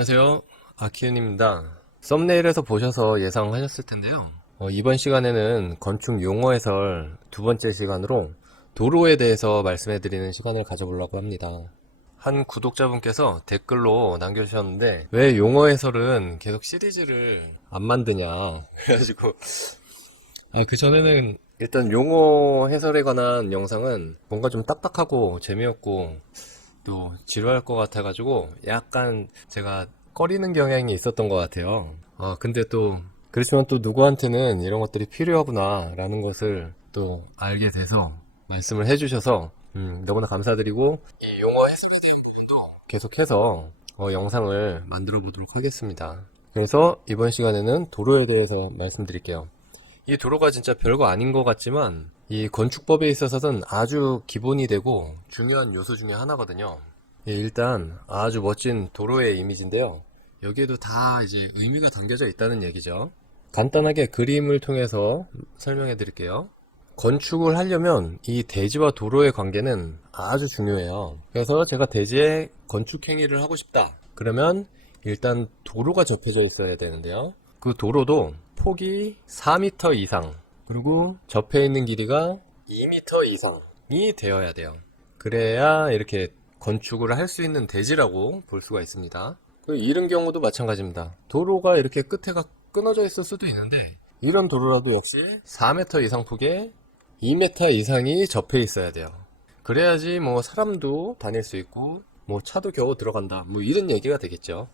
안녕하세요. 아키윤입니다. 썸네일에서 보셔서 예상하셨을 텐데요. 이번 시간에는 건축 용어 해설 두 번째 시간으로 도로에 대해서 말씀해드리는 시간을 가져보려고 합니다. 한 구독자분께서 댓글로 남겨주셨는데 왜 용어 해설은 계속 시리즈를 안 만드냐 그래가지고 그 전에는 일단 용어 해설에 관한 영상은 뭔가 좀 딱딱하고 재미없고 또 지루할 것 같아가지고 약간 제가 꺼리는 경향이 있었던 것 같아요. 근데 또 그렇지만 또 누구한테는 이런 것들이 필요하구나 라는 것을 또 알게 돼서 말씀을 해주셔서 너무나 감사드리고 이 용어 해설에 대한 부분도 계속해서 영상을 만들어 보도록 하겠습니다. 그래서 이번 시간에는 도로에 대해서 말씀드릴게요. 이 도로가 진짜 별거 아닌 것 같지만 이 건축법에 있어서는 아주 기본이 되고 중요한 요소 중에 하나거든요. 일단 아주 멋진 도로의 이미지인데요. 여기에도 다 이제 의미가 담겨져 있다는 얘기죠. 간단하게 그림을 통해서 설명해 드릴게요. 건축을 하려면 이 대지와 도로의 관계는 아주 중요해요. 그래서 제가 대지에 건축 행위를 하고 싶다. 그러면 일단 도로가 접해져 있어야 되는데요. 그 도로도 폭이 4m 이상, 그리고 접해 있는 길이가 2m 이상이 되어야 돼요. 그래야 이렇게 건축을 할 수 있는 대지라고 볼 수가 있습니다. 이런 경우도 마찬가지입니다. 도로가 이렇게 끝에가 끊어져 있을 수도 있는데 이런 도로라도 역시 4m 이상 폭에 2m 이상이 접해 있어야 돼요. 그래야지 뭐 사람도 다닐 수 있고 뭐 차도 겨우 들어간다 뭐 이런 얘기가 되겠죠.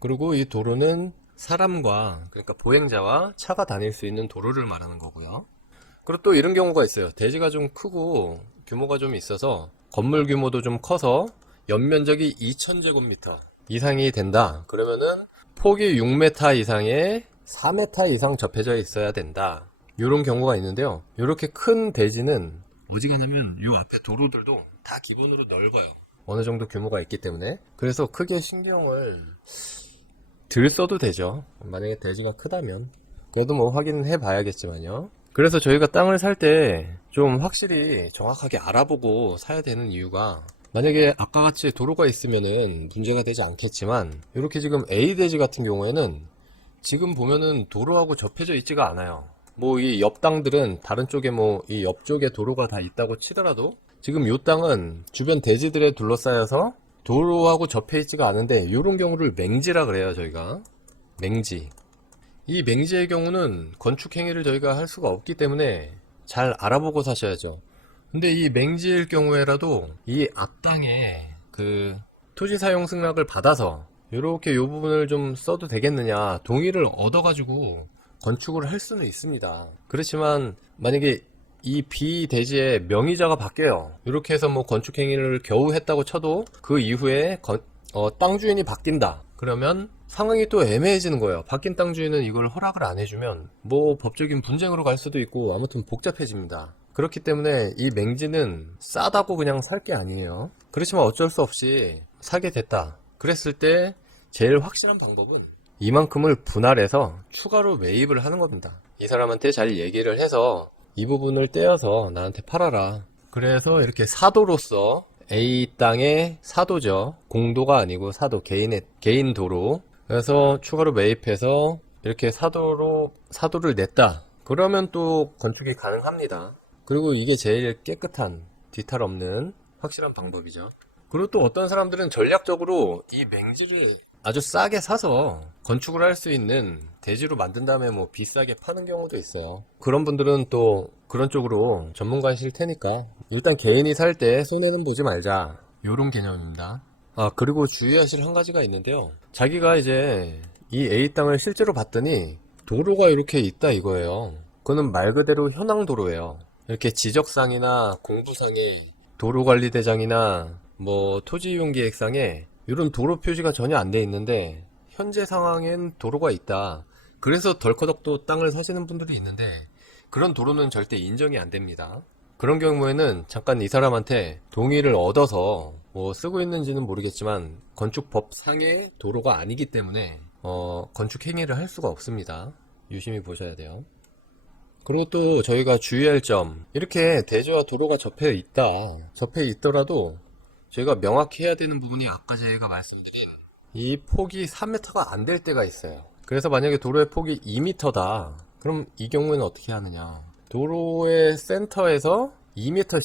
그리고 이 도로는 사람과 그러니까 보행자와 차가 다닐 수 있는 도로를 말하는 거고요. 그리고 또 이런 경우가 있어요. 대지가 좀 크고 규모가 좀 있어서 건물 규모도 좀 커서 연면적이 2000제곱미터 이상이 된다. 그러면은 폭이 6m 이상에 4m 이상 접해져 있어야 된다. 이런 경우가 있는데요. 이렇게 큰 대지는 어지간하면 요 앞에 도로들도 다 기본으로 넓어요. 어느 정도 규모가 있기 때문에. 그래서 크게 신경을 들 써도 되죠. 만약에 대지가 크다면. 그래도 뭐 확인은 해 봐야겠지만요. 그래서 저희가 땅을 살 때 좀 확실히 정확하게 알아보고 사야 되는 이유가 만약에 아까 같이 도로가 있으면은 문제가 되지 않겠지만 이렇게 지금 A 대지 같은 경우에는 지금 보면은 도로하고 접해져 있지가 않아요. 뭐 이 옆 땅들은 다른 쪽에 뭐 이 옆쪽에 도로가 다 있다고 치더라도 지금 요 땅은 주변 대지들에 둘러싸여서 도로하고 접해 있지가 않은데 이런 경우를 맹지라 그래요. 저희가 맹지. 이 맹지의 경우는 건축 행위를 저희가 할 수가 없기 때문에 잘 알아보고 사셔야죠. 근데 이 맹지일 경우에라도 이 앞땅에 그 토지 사용 승낙을 받아서 이렇게 요 부분을 좀 써도 되겠느냐 동의를 얻어가지고 건축을 할 수는 있습니다. 그렇지만 만약에 이 비대지의 명의자가 바뀌어요. 이렇게 해서 뭐 건축 행위를 겨우 했다고 쳐도 그 이후에 땅 주인이 바뀐다. 그러면 상황이 또 애매해지는 거예요. 바뀐 땅 주인은 이걸 허락을 안 해주면 뭐 법적인 분쟁으로 갈 수도 있고 아무튼 복잡해집니다. 그렇기 때문에 이 맹지는 싸다고 그냥 살 게 아니에요. 그렇지만 어쩔 수 없이 사게 됐다. 그랬을 때 제일 확실한 방법은 이만큼을 분할해서 추가로 매입을 하는 겁니다. 이 사람한테 잘 얘기를 해서 이 부분을 떼어서 나한테 팔아라. 그래서 이렇게 사도로서 A 땅의 사도죠. 공도가 아니고 사도, 개인 도로. 그래서 추가로 매입해서 이렇게 사도를 냈다. 그러면 또 건축이 가능합니다. 그리고 이게 제일 깨끗한, 뒤탈 없는 확실한 방법이죠. 그리고 또 어떤 사람들은 전략적으로 이 맹지를 아주 싸게 사서 건축을 할 수 있는 대지로 만든 다음에 뭐 비싸게 파는 경우도 있어요. 그런 분들은 또 그런 쪽으로 전문가이실 테니까 일단 개인이 살 때 손해는 보지 말자. 요런 개념입니다. 그리고 주의하실 한 가지가 있는데요. 자기가 이제 이 A 땅을 실제로 봤더니 도로가 이렇게 있다 이거예요. 그거는 말 그대로 현황 도로예요. 이렇게 지적상이나 공부상에 도로관리대장이나 뭐 토지이용계획상에 이런 도로 표시가 전혀 안 돼 있는데 현재 상황엔 도로가 있다. 그래서 덜커덕도 땅을 사시는 분들이 있는데 그런 도로는 절대 인정이 안 됩니다. 그런 경우에는 잠깐 이 사람한테 동의를 얻어서 뭐 쓰고 있는지는 모르겠지만 건축법상의 도로가 아니기 때문에 건축 행위를 할 수가 없습니다. 유심히 보셔야 돼요. 그리고 또 저희가 주의할 점, 이렇게 대지와 도로가 접해 있더라도 저희가 명확히 해야 되는 부분이 아까 제가 말씀드린 이 폭이 3m가 안 될 때가 있어요. 그래서 만약에 도로의 폭이 2m다. 그럼 이 경우에는 어떻게 하느냐. 도로의 센터에서 2m씩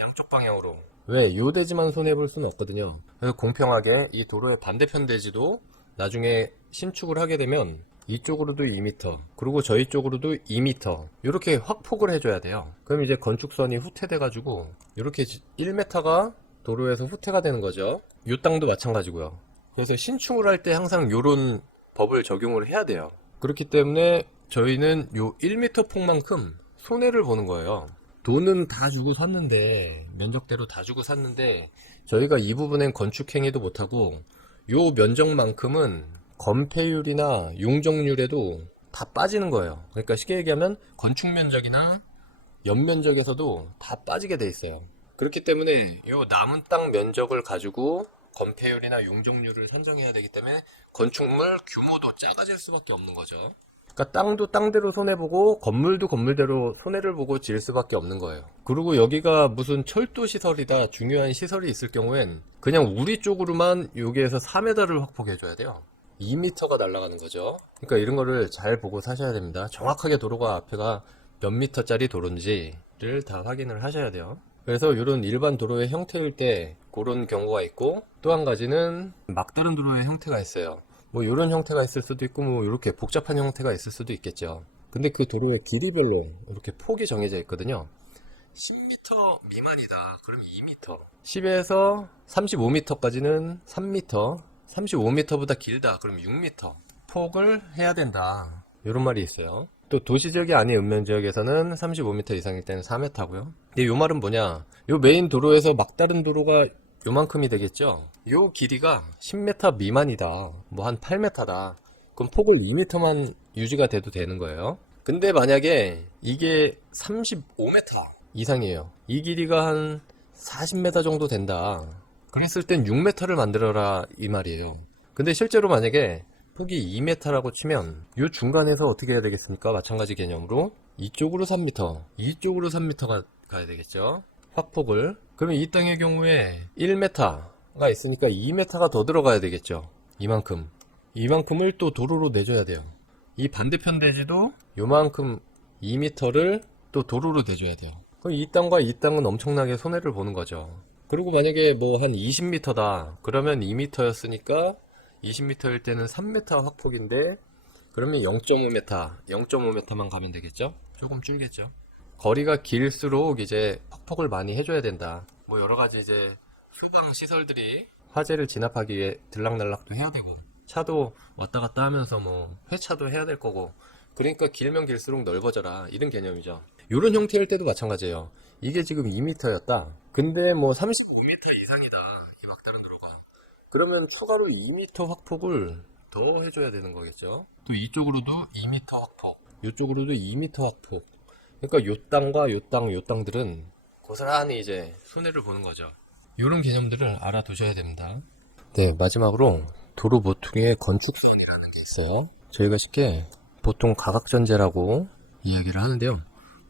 양쪽 방향으로. 왜? 요 대지만 손해볼 수는 없거든요. 그래서 공평하게 이 도로의 반대편 대지도 나중에 신축을 하게 되면 이쪽으로도 2m, 그리고 저희 쪽으로도 2m 이렇게 확폭을 해줘야 돼요. 그럼 이제 건축선이 후퇴돼 가지고 이렇게 1m가 도로에서 후퇴가 되는 거죠. 이 땅도 마찬가지고요. 그래서 신축을 할 때 항상 이런 법을 적용을 해야 돼요. 그렇기 때문에 저희는 요 1m 폭만큼 손해를 보는 거예요. 돈은 다 주고 샀는데, 면적대로 다 주고 샀는데 저희가 이 부분엔 건축행위도 못하고 요 면적만큼은 건폐율이나 용적률에도 다 빠지는 거예요. 그러니까 쉽게 얘기하면 건축 면적이나 연면적에서도 다 빠지게 돼 있어요. 그렇기 때문에 요 남은 땅 면적을 가지고 건폐율이나 용적률을 산정해야 되기 때문에 건축물 규모도 작아질 수밖에 없는 거죠. 그러니까 땅도 땅대로 손해보고 건물도 건물대로 손해를 보고 지을 수밖에 없는 거예요. 그리고 여기가 무슨 철도 시설이다, 중요한 시설이 있을 경우엔 그냥 우리 쪽으로만 여기에서 4m를 확보해줘야 돼요. 2m가 날아가는 거죠. 그러니까 이런 거를 잘 보고 사셔야 됩니다. 정확하게 도로가 앞에가 몇 미터짜리 도로인지를 다 확인을 하셔야 돼요. 그래서 이런 일반 도로의 형태일 때 그런 경우가 있고, 또 한 가지는 막다른 도로의 형태가 있어요. 뭐 이런 형태가 있을 수도 있고 뭐 이렇게 복잡한 형태가 있을 수도 있겠죠. 근데 그 도로의 길이별로 이렇게 폭이 정해져 있거든요. 10m 미만이다. 그럼 2m. 10에서 35m까지는 3m. 35m보다 길다. 그럼 6m. 폭을 해야 된다. 이런 말이 있어요. 또 도시지역이 아닌 읍면지역에서는 35m 이상일 때는 4m고요. 근데 요 말은 뭐냐? 요 메인 도로에서 막다른 도로가 요만큼이 되겠죠? 요 길이가 10m 미만이다. 뭐 한 8m다. 그럼 폭을 2m만 유지가 돼도 되는 거예요. 근데 만약에 이게 35m 이상이에요. 이 길이가 한 40m 정도 된다. 그랬을 땐 6m를 만들어라 이 말이에요. 근데 실제로 만약에 폭이 2m라고 치면 이 중간에서 어떻게 해야 되겠습니까? 마찬가지 개념으로 이쪽으로 3m, 이쪽으로 3m가 가야 되겠죠? 확폭을. 그러면 이 땅의 경우에 1m가 있으니까 2m가 더 들어가야 되겠죠? 이만큼. 이만큼을 또 도로로 내줘야 돼요. 이 반대편 대지도 요만큼 2m를 또 도로로 내줘야 돼요. 그럼 이 땅과 이 땅은 엄청나게 손해를 보는 거죠. 그리고 만약에 뭐 한 20m다. 그러면 2m였으니까 20m일 때는 3m 확폭인데, 그러면 0.5m, 0.5m만 가면 되겠죠? 조금 줄겠죠? 거리가 길수록 이제 확폭을 많이 해줘야 된다. 뭐 여러 가지 이제 후방 시설들이 화재를 진압하기 위해 들락날락도 해야 되고, 차도 왔다 갔다 하면서 뭐 회차도 해야 될 거고, 그러니까 길면 길수록 넓어져라. 이런 개념이죠. 이런 형태일 때도 마찬가지예요. 이게 지금 2m였다. 근데 뭐 35m 이상이다. 이 막다른 도로가. 그러면 추가로 2m 확폭을 더 해줘야 되는 거겠죠. 또 이쪽으로도 2m 확폭, 이쪽으로도 2m 확폭. 그러니까 요 땅과 요 땅, 요 땅들은 고스란히 이제 손해를 보는 거죠. 이런 개념들을 알아두셔야 됩니다. 네, 마지막으로 도로 모퉁이의 건축선이라는 게 있어요. 저희가 쉽게 보통 가각전제라고 이야기를 하는데요.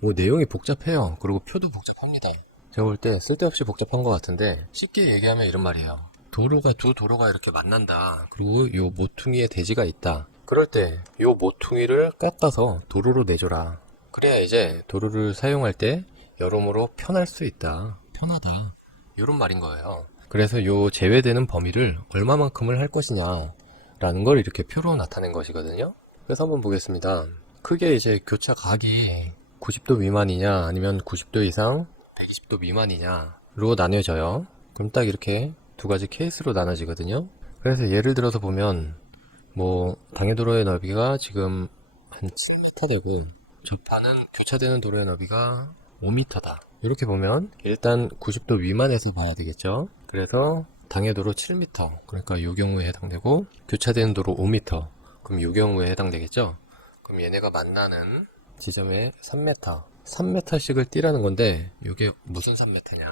이 내용이 복잡해요. 그리고 표도 복잡합니다. 제가 볼 때 쓸데없이 복잡한 것 같은데, 쉽게 얘기하면 이런 말이에요. 두 도로가 이렇게 만난다. 그리고 요 모퉁이에 대지가 있다. 그럴 때 요 모퉁이를 깎아서 도로로 내줘라. 그래야 이제 도로를 사용할 때 여러모로 편할 수 있다. 편하다. 이런 말인 거예요. 그래서 요 제외되는 범위를 얼마만큼을 할 것이냐 라는 걸 이렇게 표로 나타낸 것이거든요. 그래서 한번 보겠습니다. 크게 이제 교차 각이 90도 미만이냐 아니면 90도 이상 120도 미만이냐로 나뉘어져요. 그럼 딱 이렇게 두 가지 케이스로 나눠지거든요. 그래서 예를 들어서 보면 뭐 당해도로의 너비가 지금 한 7m 되고 저판은 교차되는 도로의 너비가 5m다. 이렇게 보면 일단 90도 미만에서 봐야 되겠죠. 그래서 당해도로 7m, 그러니까 이 경우에 해당되고, 교차되는 도로 5m, 그럼 이 경우에 해당되겠죠. 그럼 얘네가 만나는 지점에 3m씩을 띠라는 건데, 이게 무슨 3m냐,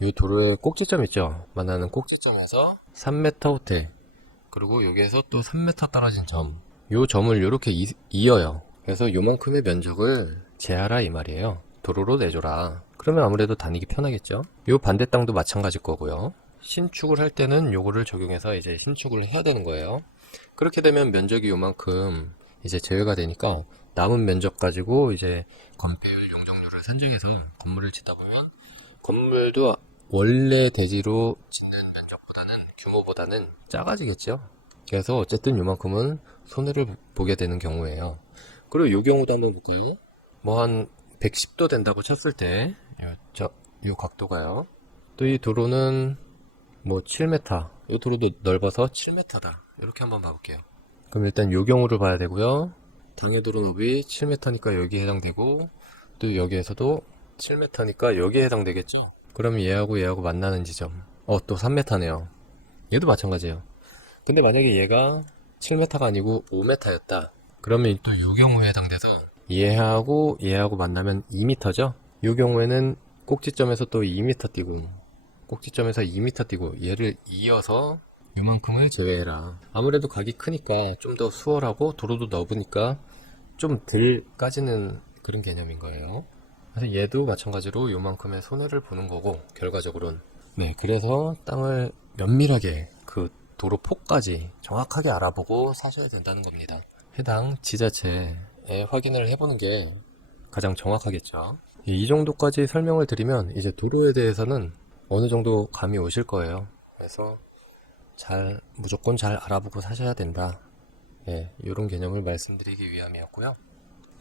이 도로의 꼭지점 있죠. 만나는 꼭지점에서 3m 후퇴, 그리고 여기에서 또 3m 떨어진 점, 이 점을 이렇게 이어요. 그래서 요만큼의 면적을 제하라 이 말이에요. 도로로 내줘라. 그러면 아무래도 다니기 편하겠죠. 요 반대 땅도 마찬가지일 거고요. 신축을 할 때는 요거를 적용해서 이제 신축을 해야 되는 거예요. 그렇게 되면 면적이 요만큼 이제 제외가 되니까 남은 면적 가지고 이제 건폐율 용적률을 산정해서 건물을 짓다 보면 건물도 원래 대지로 짓는 면적보다는 규모보다는 작아지겠죠. 그래서 어쨌든 요만큼은 손해를 보게 되는 경우예요. 그리고 요 경우도 한번 볼까요? 뭐 한 110도 된다고 쳤을 때, 요 각도가요. 또 이 도로는 뭐 7m, 이 도로도 넓어서 7m다. 이렇게 한번 봐볼게요. 그럼 일단 요 경우를 봐야 되고요. 당해 도로 높이 7m니까 여기에 해당되고, 또 여기에서도 7m니까 여기에 해당되겠죠? 그럼 얘하고 만나는 지점. 또 3m네요. 얘도 마찬가지예요. 근데 만약에 얘가 7m가 아니고 5m였다. 그러면 또 요 경우에 해당돼서 얘하고 만나면 2m죠? 요 경우에는 꼭지점에서 또 2m 띄고 꼭지점에서 2m 띄고 얘를 이어서 요만큼을 제외해라. 아무래도 각이 크니까 좀 더 수월하고 도로도 넓으니까 좀 덜 까지는 그런 개념인 거예요. 그래서 얘도 마찬가지로 요만큼의 손해를 보는 거고 결과적으로는 네, 그래서 땅을 면밀하게 그 도로 폭까지 정확하게 알아보고 사셔야 된다는 겁니다. 해당 지자체에 확인을 해보는 게 가장 정확하겠죠. 이 정도까지 설명을 드리면 이제 도로에 대해서는 어느 정도 감이 오실 거예요. 그래서 무조건 잘 알아보고 사셔야 된다. 예, 이런 개념을 말씀드리기 위함이었고요.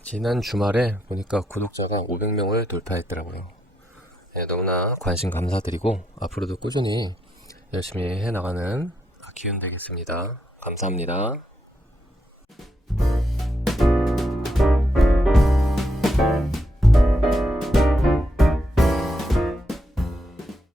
지난 주말에 보니까 구독자가 500명을 돌파했더라고요. 예, 너무나 관심 감사드리고 앞으로도 꾸준히 열심히 해나가는 아키윤 되겠습니다. 감사합니다.